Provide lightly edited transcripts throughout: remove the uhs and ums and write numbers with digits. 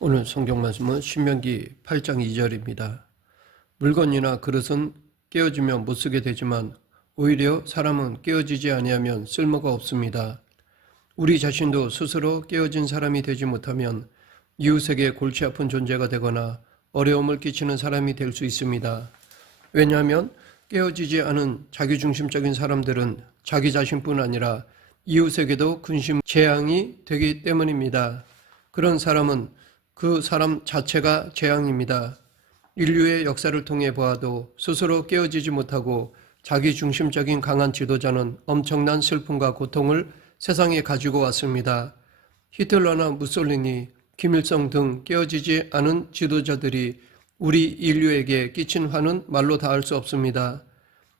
오늘 성경 말씀은 신명기 8장 2절입니다. 물건이나 그릇은 깨어지면 못 쓰게 되지만 오히려 사람은 깨어지지 아니하면 쓸모가 없습니다. 우리 자신도 스스로 깨어진 사람이 되지 못하면 이웃에게 골치 아픈 존재가 되거나 어려움을 끼치는 사람이 될 수 있습니다. 왜냐하면 깨어지지 않은 자기중심적인 사람들은 자기 자신뿐 아니라 이웃에게도 근심, 재앙이 되기 때문입니다. 그런 사람은 그 사람 자체가 재앙입니다. 인류의 역사를 통해 보아도 스스로 깨어지지 못하고 자기중심적인 강한 지도자는 엄청난 슬픔과 고통을 세상에 가지고 왔습니다. 히틀러나 무솔리니, 김일성 등 깨어지지 않은 지도자들이 우리 인류에게 끼친 화는 말로 다할 수 없습니다.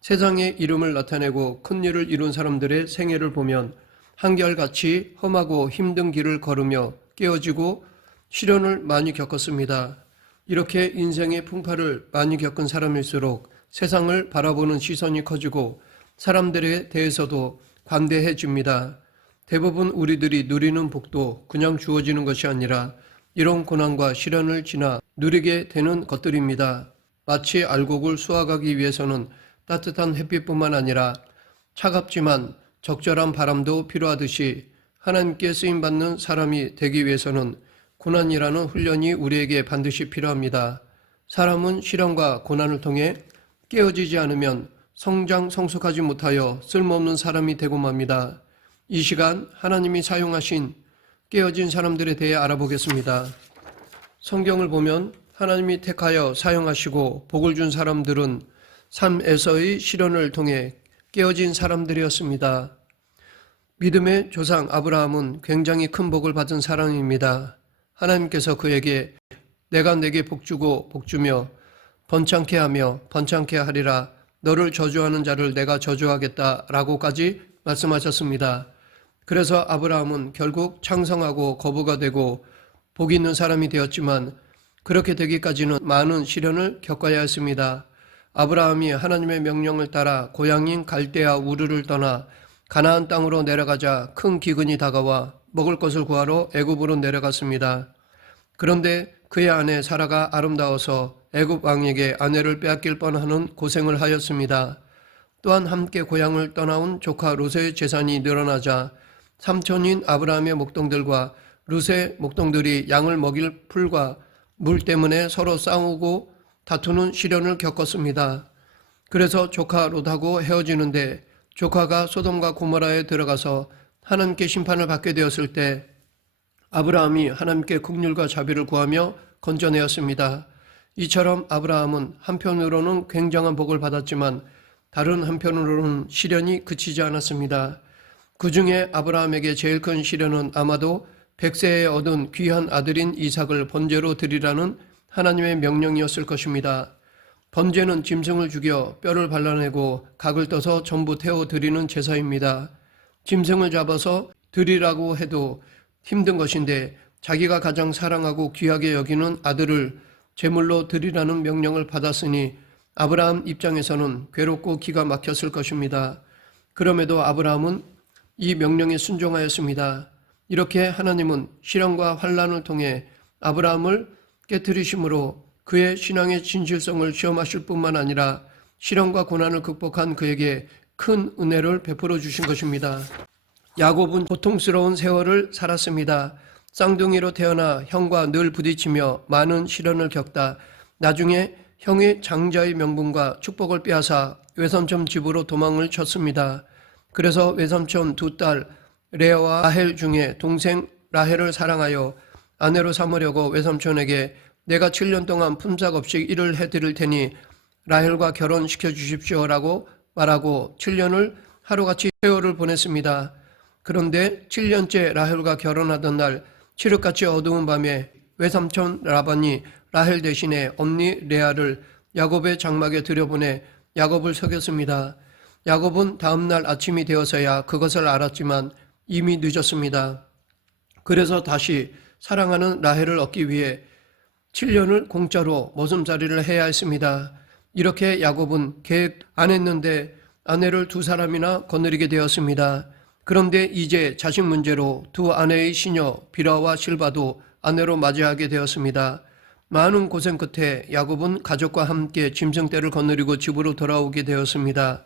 세상에 이름을 나타내고 큰 일을 이룬 사람들의 생애를 보면 한결같이 험하고 힘든 길을 걸으며 깨어지고 시련을 많이 겪었습니다. 이렇게 인생의 풍파를 많이 겪은 사람일수록 세상을 바라보는 시선이 커지고 사람들에 대해서도 관대해집니다. 대부분 우리들이 누리는 복도 그냥 주어지는 것이 아니라 이런 고난과 시련을 지나 누리게 되는 것들입니다. 마치 알곡을 수확하기 위해서는 따뜻한 햇빛뿐만 아니라 차갑지만 적절한 바람도 필요하듯이 하나님께 쓰임받는 사람이 되기 위해서는 고난이라는 훈련이 우리에게 반드시 필요합니다. 사람은 시련과 고난을 통해 깨어지지 않으면 성장 성숙하지 못하여 쓸모없는 사람이 되고 맙니다. 이 시간 하나님이 사용하신 깨어진 사람들에 대해 알아보겠습니다. 성경을 보면 하나님이 택하여 사용하시고 복을 준 사람들은 삶에서의 시련을 통해 깨어진 사람들이었습니다. 믿음의 조상 아브라함은 굉장히 큰 복을 받은 사람입니다. 하나님께서 그에게 내가 내게 복주고 복주며 번창케 하며 번창케 하리라 너를 저주하는 자를 내가 저주하겠다라고까지 말씀하셨습니다. 그래서 아브라함은 결국 창성하고 거부가 되고 복 있는 사람이 되었지만 그렇게 되기까지는 많은 시련을 겪어야 했습니다. 아브라함이 하나님의 명령을 따라 고향인 갈대아 우르를 떠나 가나안 땅으로 내려가자 큰 기근이 다가와 먹을 것을 구하러 애굽으로 내려갔습니다. 그런데 그의 아내 사라가 아름다워서 애굽 왕에게 아내를 빼앗길 뻔하는 고생을 하였습니다. 또한 함께 고향을 떠나온 조카 롯의 재산이 늘어나자 삼촌인 아브라함의 목동들과 롯의 목동들이 양을 먹일 풀과 물 때문에 서로 싸우고 다투는 시련을 겪었습니다. 그래서 조카 롯하고 헤어지는데 조카가 소돔과 고모라에 들어가서 하나님께 심판을 받게 되었을 때 아브라함이 하나님께 긍휼과 자비를 구하며 건져내었습니다. 이처럼 아브라함은 한편으로는 굉장한 복을 받았지만 다른 한편으로는 시련이 그치지 않았습니다. 그 중에 아브라함에게 제일 큰 시련은 아마도 100세에 얻은 귀한 아들인 이삭을 번제로 드리라는 하나님의 명령이었을 것입니다. 번제는 짐승을 죽여 뼈를 발라내고 각을 떠서 전부 태워 드리는 제사입니다. 짐승을 잡아서 드리라고 해도 힘든 것인데 자기가 가장 사랑하고 귀하게 여기는 아들을 제물로 드리라는 명령을 받았으니 아브라함 입장에서는 괴롭고 기가 막혔을 것입니다. 그럼에도 아브라함은 이 명령에 순종하였습니다. 이렇게 하나님은 시련과 환난을 통해 아브라함을 깨트리심으로 그의 신앙의 진실성을 시험하실 뿐만 아니라 시련과 고난을 극복한 그에게 큰 은혜를 베풀어 주신 것입니다. 야곱은 고통스러운 세월을 살았습니다. 쌍둥이로 태어나 형과 늘 부딪히며 많은 시련을 겪다 나중에 형의 장자의 명분과 축복을 빼앗아 외삼촌 집으로 도망을 쳤습니다. 그래서 외삼촌 두 딸 레아와 라헬 중에 동생 라헬을 사랑하여 아내로 삼으려고 외삼촌에게 내가 7년 동안 품삯 없이 일을 해드릴 테니 라헬과 결혼시켜 주십시오라고 말하고 7년을 하루같이 세월을 보냈습니다. 그런데 7년째 라헬과 결혼하던 날 칠흑같이 어두운 밤에 외삼촌 라반이 라헬 대신에 언니 레아를 야곱의 장막에 들여보내 야곱을 속였습니다. 야곱은 다음날 아침이 되어서야 그것을 알았지만 이미 늦었습니다. 그래서 다시 사랑하는 라헬을 얻기 위해 7년을 공짜로 머슴살이를 해야 했습니다. 이렇게 야곱은 계획 안 했는데 아내를 두 사람이나 거느리게 되었습니다. 그런데 이제 자식 문제로 두 아내의 시녀 비라와 실바도 아내로 맞이하게 되었습니다. 많은 고생 끝에 야곱은 가족과 함께 짐승떼를 거느리고 집으로 돌아오게 되었습니다.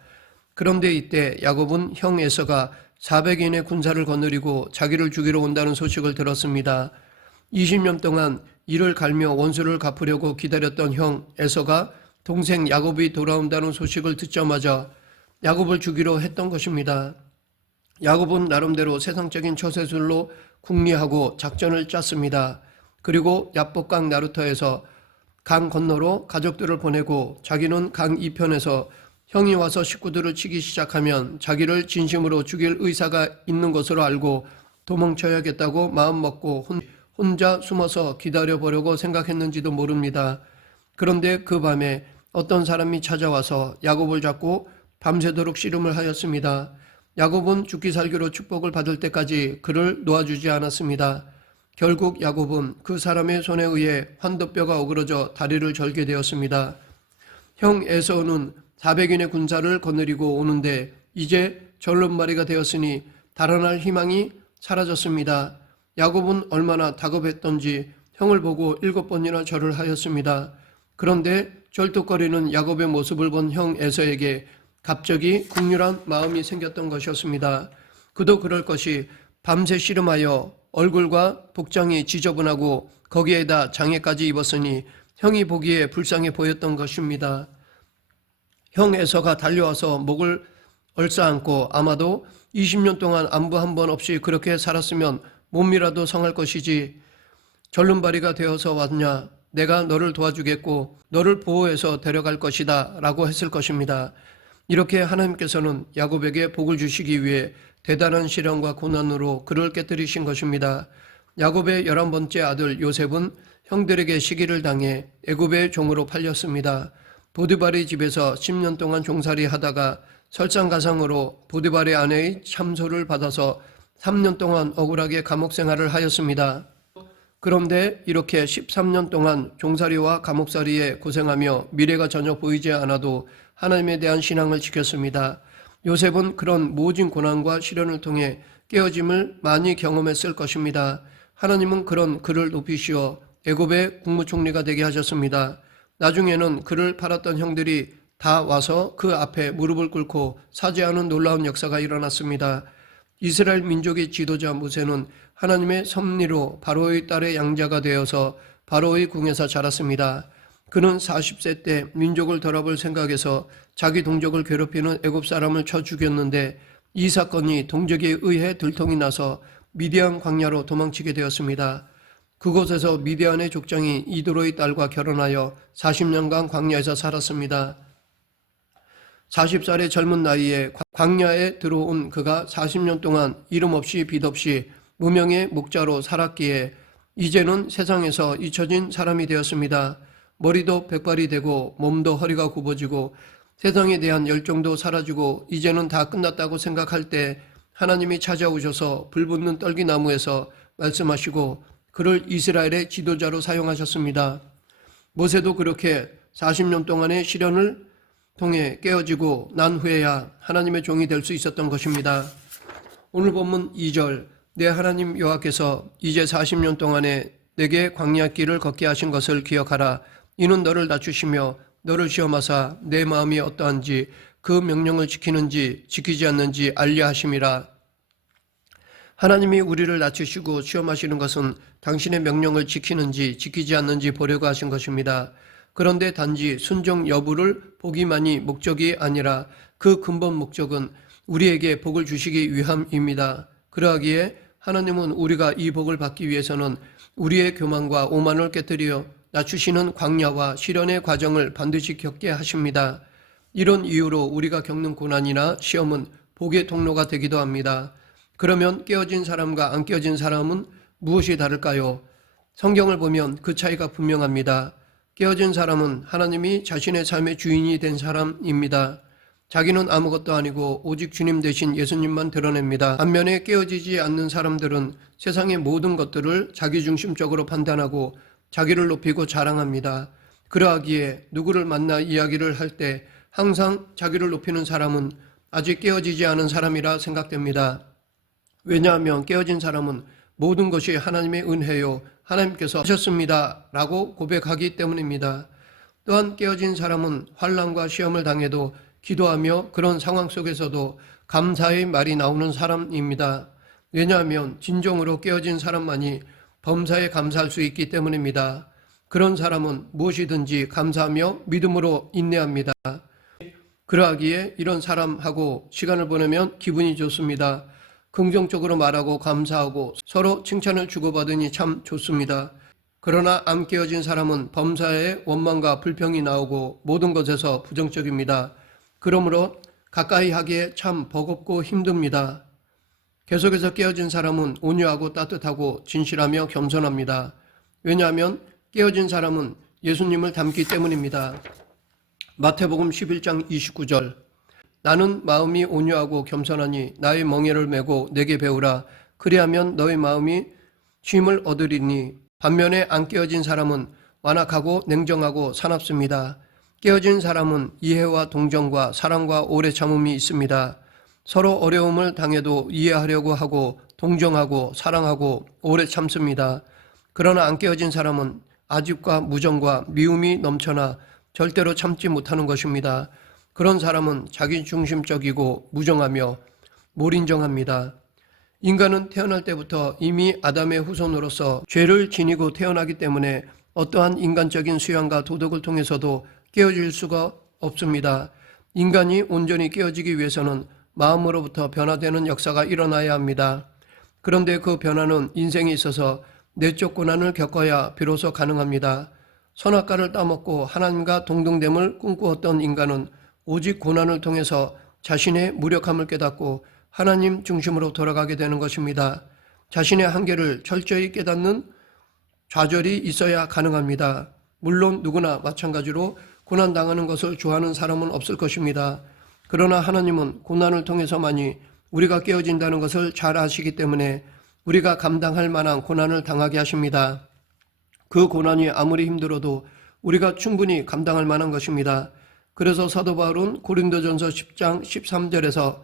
그런데 이때 야곱은 형 에서가 400인의 군사를 거느리고 자기를 죽이러 온다는 소식을 들었습니다. 20년 동안 이를 갈며 원수를 갚으려고 기다렸던 형 에서가 동생 야곱이 돌아온다는 소식을 듣자마자 야곱을 죽이려 했던 것입니다. 야곱은 나름대로 세상적인 처세술로 궁리하고 작전을 짰습니다. 그리고 야복강 나루터에서 강 건너로 가족들을 보내고 자기는 강 이편에서 형이 와서 식구들을 치기 시작하면 자기를 진심으로 죽일 의사가 있는 것으로 알고 도망쳐야겠다고 마음먹고 혼자 숨어서 기다려보려고 생각했는지도 모릅니다. 그런데 그 밤에 어떤 사람이 찾아와서 야곱을 잡고 밤새도록 씨름을 하였습니다. 야곱은 죽기 살기로 축복을 받을 때까지 그를 놓아주지 않았습니다. 결국 야곱은 그 사람의 손에 의해 환도뼈가 어그러져 다리를 절게 되었습니다. 형 에서는 400인의 군사를 거느리고 오는데 이제 절름발이가 되었으니 달아날 희망이 사라졌습니다. 야곱은 얼마나 다급했던지 형을 보고 7번이나 절을 하였습니다. 그런데 절뚝거리는 야곱의 모습을 본 형 에서에게 갑자기 국률한 마음이 생겼던 것이었습니다. 그도 그럴 것이 밤새 씨름하여 얼굴과 복장이 지저분하고 거기에다 장애까지 입었으니 형이 보기에 불쌍해 보였던 것입니다. 형 에서가 달려와서 목을 얼싸안고 아마도 20년 동안 안부 한 번 없이 그렇게 살았으면 몸이라도 성할 것이지 절름발이가 되어서 왔냐, 내가 너를 도와주겠고 너를 보호해서 데려갈 것이다 라고 했을 것입니다. 이렇게 하나님께서는 야곱에게 복을 주시기 위해 대단한 시련과 고난으로 그를 깨뜨리신 것입니다. 야곱의 11번째 아들 요셉은 형들에게 시기를 당해 애굽의 종으로 팔렸습니다. 보디발의 집에서 10년 동안 종살이 하다가 설상가상으로 보디발의 아내의 참소를 받아서 3년 동안 억울하게 감옥 생활을 하였습니다. 그런데 이렇게 13년 동안 종살이와 감옥살이에 고생하며 미래가 전혀 보이지 않아도 하나님에 대한 신앙을 지켰습니다. 요셉은 그런 모진 고난과 시련을 통해 깨어짐을 많이 경험했을 것입니다. 하나님은 그런 그를 높이시어 애굽의 국무총리가 되게 하셨습니다. 나중에는 그를 팔았던 형들이 다 와서 그 앞에 무릎을 꿇고 사죄하는 놀라운 역사가 일어났습니다. 이스라엘 민족의 지도자 모세는 하나님의 섭리로 바로의 딸의 양자가 되어서 바로의 궁에서 자랐습니다. 그는 40세 때 민족을 돌아볼 생각에서 자기 동족을 괴롭히는 애굽 사람을 쳐 죽였는데 이 사건이 동족에 의해 들통이 나서 미디안 광야로 도망치게 되었습니다. 그곳에서 미디안의 족장이 이도로의 딸과 결혼하여 40년간 광야에서 살았습니다. 40살의 젊은 나이에 광야에 들어온 그가 40년 동안 이름 없이 빚 없이 무명의 목자로 살았기에 이제는 세상에서 잊혀진 사람이 되었습니다. 머리도 백발이 되고 몸도 허리가 굽어지고 세상에 대한 열정도 사라지고 이제는 다 끝났다고 생각할 때 하나님이 찾아오셔서 불붙는 떨기나무에서 말씀하시고 그를 이스라엘의 지도자로 사용하셨습니다. 모세도 그렇게 40년 동안의 시련을 통해 깨어지고 난 후에야 하나님의 종이 될 수 있었던 것입니다. 오늘 본문 2절, 내 하나님 여호와께서 이제 40년 동안에 내게 광야길을 걷게 하신 것을 기억하라. 이는 너를 낮추시며 너를 시험하사 내 마음이 어떠한지 그 명령을 지키는지 지키지 않는지 알려 하심이라. 하나님이 우리를 낮추시고 시험하시는 것은 당신의 명령을 지키는지 지키지 않는지 보려고 하신 것입니다. 그런데 단지 순종 여부를 보기만이 목적이 아니라 그 근본 목적은 우리에게 복을 주시기 위함입니다. 그러하기에 하나님은 우리가 이 복을 받기 위해서는 우리의 교만과 오만을 깨뜨려 낮추시는 광야와 시련의 과정을 반드시 겪게 하십니다. 이런 이유로 우리가 겪는 고난이나 시험은 복의 통로가 되기도 합니다. 그러면 깨어진 사람과 안 깨어진 사람은 무엇이 다를까요? 성경을 보면 그 차이가 분명합니다. 깨어진 사람은 하나님이 자신의 삶의 주인이 된 사람입니다. 자기는 아무것도 아니고 오직 주님 대신 예수님만 드러냅니다. 반면에 깨어지지 않는 사람들은 세상의 모든 것들을 자기중심적으로 판단하고 자기를 높이고 자랑합니다. 그러하기에 누구를 만나 이야기를 할 때 항상 자기를 높이는 사람은 아직 깨어지지 않은 사람이라 생각됩니다. 왜냐하면 깨어진 사람은 모든 것이 하나님의 은혜요 하나님께서 하셨습니다 라고 고백하기 때문입니다. 또한 깨어진 사람은 환난과 시험을 당해도 기도하며 그런 상황 속에서도 감사의 말이 나오는 사람입니다. 왜냐하면 진정으로 깨어진 사람만이 범사에 감사할 수 있기 때문입니다. 그런 사람은 무엇이든지 감사하며 믿음으로 인내합니다. 그러하기에 이런 사람하고 시간을 보내면 기분이 좋습니다. 긍정적으로 말하고 감사하고 서로 칭찬을 주고받으니 참 좋습니다. 그러나 안 깨어진 사람은 범사에 원망과 불평이 나오고 모든 것에서 부정적입니다. 그러므로 가까이 하기에 참 버겁고 힘듭니다. 계속해서 깨어진 사람은 온유하고 따뜻하고 진실하며 겸손합니다. 왜냐하면 깨어진 사람은 예수님을 닮기 때문입니다. 마태복음 11장 29절 나는 마음이 온유하고 겸손하니 나의 멍에를 메고 내게 배우라. 그리하면 너의 마음이 쉼을 얻으리니. 반면에 안 깨어진 사람은 완악하고 냉정하고 사납습니다. 깨어진 사람은 이해와 동정과 사랑과 오래 참음이 있습니다. 서로 어려움을 당해도 이해하려고 하고 동정하고 사랑하고 오래 참습니다. 그러나 안 깨어진 사람은 아집과 무정과 미움이 넘쳐나 절대로 참지 못하는 것입니다. 그런 사람은 자기중심적이고 무정하며 몰인정합니다. 인간은 태어날 때부터 이미 아담의 후손으로서 죄를 지니고 태어나기 때문에 어떠한 인간적인 수양과 도덕을 통해서도 깨어질 수가 없습니다. 인간이 온전히 깨어지기 위해서는 마음으로부터 변화되는 역사가 일어나야 합니다. 그런데 그 변화는 인생에 있어서 내적 고난을 겪어야 비로소 가능합니다. 선악과를 따먹고 하나님과 동등됨을 꿈꾸었던 인간은 오직 고난을 통해서 자신의 무력함을 깨닫고 하나님 중심으로 돌아가게 되는 것입니다. 자신의 한계를 철저히 깨닫는 좌절이 있어야 가능합니다. 물론 누구나 마찬가지로 고난당하는 것을 좋아하는 사람은 없을 것입니다. 그러나 하나님은 고난을 통해서만이 우리가 깨어진다는 것을 잘 아시기 때문에 우리가 감당할 만한 고난을 당하게 하십니다. 그 고난이 아무리 힘들어도 우리가 충분히 감당할 만한 것입니다. 그래서 사도 바울은 고린도전서 10장 13절에서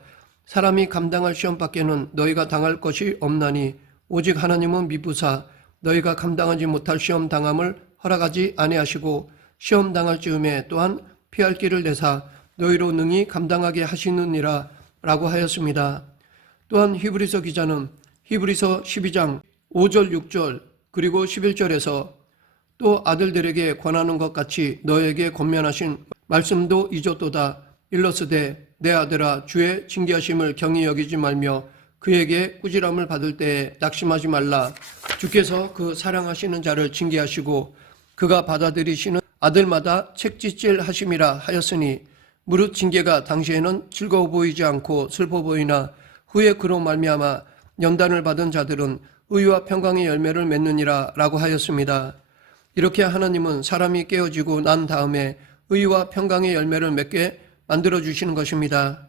사람이 감당할 시험밖에는 너희가 당할 것이 없나니 오직 하나님은 미부사 너희가 감당하지 못할 시험 당함을 허락하지 아니하시고 시험 당할 즈음에 또한 피할 길을 내사 너희로 능히 감당하게 하시느니라 라고 하였습니다. 또한 히브리서 기자는 히브리서 12장 5절 6절 그리고 11절에서 또 아들들에게 권하는 것 같이 너에게 권면하신 말씀도 잊었도다. 일러스되 내 아들아 주의 징계하심을 경히 여기지 말며 그에게 꾸지람을 받을 때에 낙심하지 말라. 주께서 그 사랑하시는 자를 징계하시고 그가 받아들이시는 아들마다 책짓질 하심이라 하였으니 무릇 징계가 당시에는 즐거워 보이지 않고 슬퍼 보이나 후에 그로 말미암아 연단을 받은 자들은 의와 평강의 열매를 맺느니라 라고 하였습니다. 이렇게 하나님은 사람이 깨어지고 난 다음에 의와 평강의 열매를 맺게 만들어주시는 것입니다.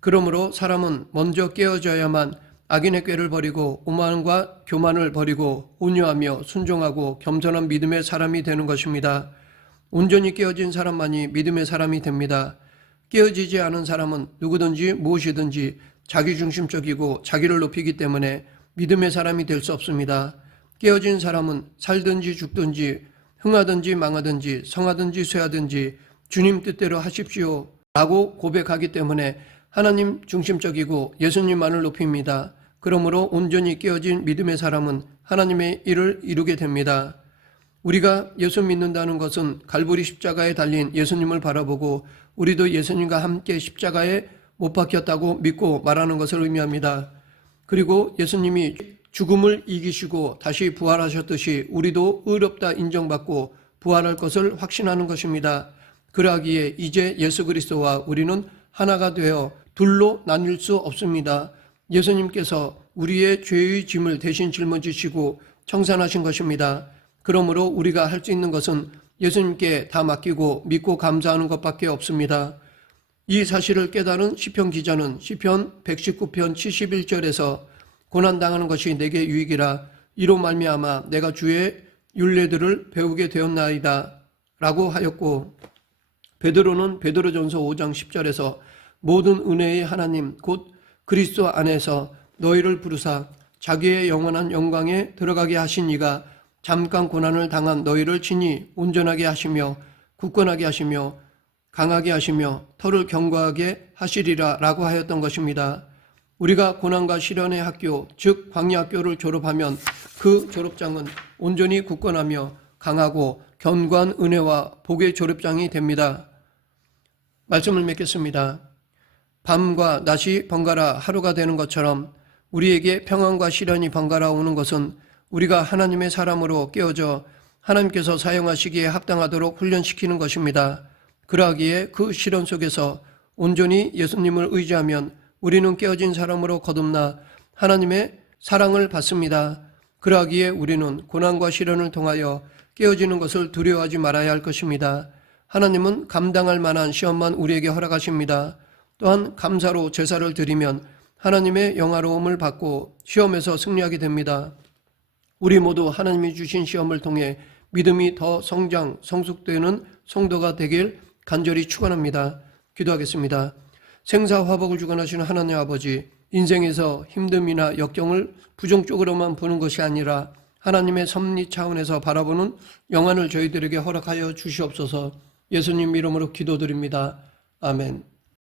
그러므로 사람은 먼저 깨어져야만 악인의 꾀를 버리고 오만과 교만을 버리고 온유하며 순종하고 겸손한 믿음의 사람이 되는 것입니다. 온전히 깨어진 사람만이 믿음의 사람이 됩니다. 깨어지지 않은 사람은 누구든지 무엇이든지 자기중심적이고 자기를 높이기 때문에 믿음의 사람이 될 수 없습니다. 깨어진 사람은 살든지 죽든지 흥하든지 망하든지 성하든지 쇠하든지 주님 뜻대로 하십시오 라고 고백하기 때문에 하나님 중심적이고 예수님만을 높입니다. 그러므로 온전히 깨어진 믿음의 사람은 하나님의 일을 이루게 됩니다. 우리가 예수 믿는다는 것은 갈보리 십자가에 달린 예수님을 바라보고 우리도 예수님과 함께 십자가에 못 박혔다고 믿고 말하는 것을 의미합니다. 그리고 예수님이 죽음을 이기시고 다시 부활하셨듯이 우리도 의롭다 인정받고 부활할 것을 확신하는 것입니다. 그러하기에 이제 예수 그리스도와 우리는 하나가 되어 둘로 나뉠 수 없습니다. 예수님께서 우리의 죄의 짐을 대신 짊어지시고 청산하신 것입니다. 그러므로 우리가 할 수 있는 것은 예수님께 다 맡기고 믿고 감사하는 것밖에 없습니다. 이 사실을 깨달은 시편 기자는 시편 119편 71절에서 고난당하는 것이 내게 유익이라 이로 말미암아 내가 주의 율례들을 배우게 되었나이다 라고 하였고, 베드로는 베드로전서 5장 10절에서 모든 은혜의 하나님 곧 그리스도 안에서 너희를 부르사 자기의 영원한 영광에 들어가게 하신 이가 잠깐 고난을 당한 너희를 친히 온전하게 하시며 굳건하게 하시며 강하게 하시며 터를 견고하게 하시리라 라고 하였던 것입니다. 우리가 고난과 시련의 학교, 즉 광야학교를 졸업하면 그 졸업장은 온전히 굳건하며 강하고 견고한 은혜와 복의 졸업장이 됩니다. 말씀을 맺겠습니다. 밤과 낮이 번갈아 하루가 되는 것처럼 우리에게 평안과 시련이 번갈아 오는 것은 우리가 하나님의 사람으로 깨어져 하나님께서 사용하시기에 합당하도록 훈련시키는 것입니다. 그러하기에 그 시련 속에서 온전히 예수님을 의지하면 우리는 깨어진 사람으로 거듭나 하나님의 사랑을 받습니다. 그러하기에 우리는 고난과 시련을 통하여 깨어지는 것을 두려워하지 말아야 할 것입니다. 하나님은 감당할 만한 시험만 우리에게 허락하십니다. 또한 감사로 제사를 드리면 하나님의 영화로움을 받고 시험에서 승리하게 됩니다. 우리 모두 하나님이 주신 시험을 통해 믿음이 더 성장, 성숙되는 성도가 되길 간절히 축원합니다. 기도하겠습니다. 생사화복을 주관하시는 하나님 아버지, 인생에서 힘듦이나 역경을 부정적으로만 보는 것이 아니라 하나님의 섭리 차원에서 바라보는 영안을 저희들에게 허락하여 주시옵소서. 예수님 이름으로 기도드립니다. 아멘.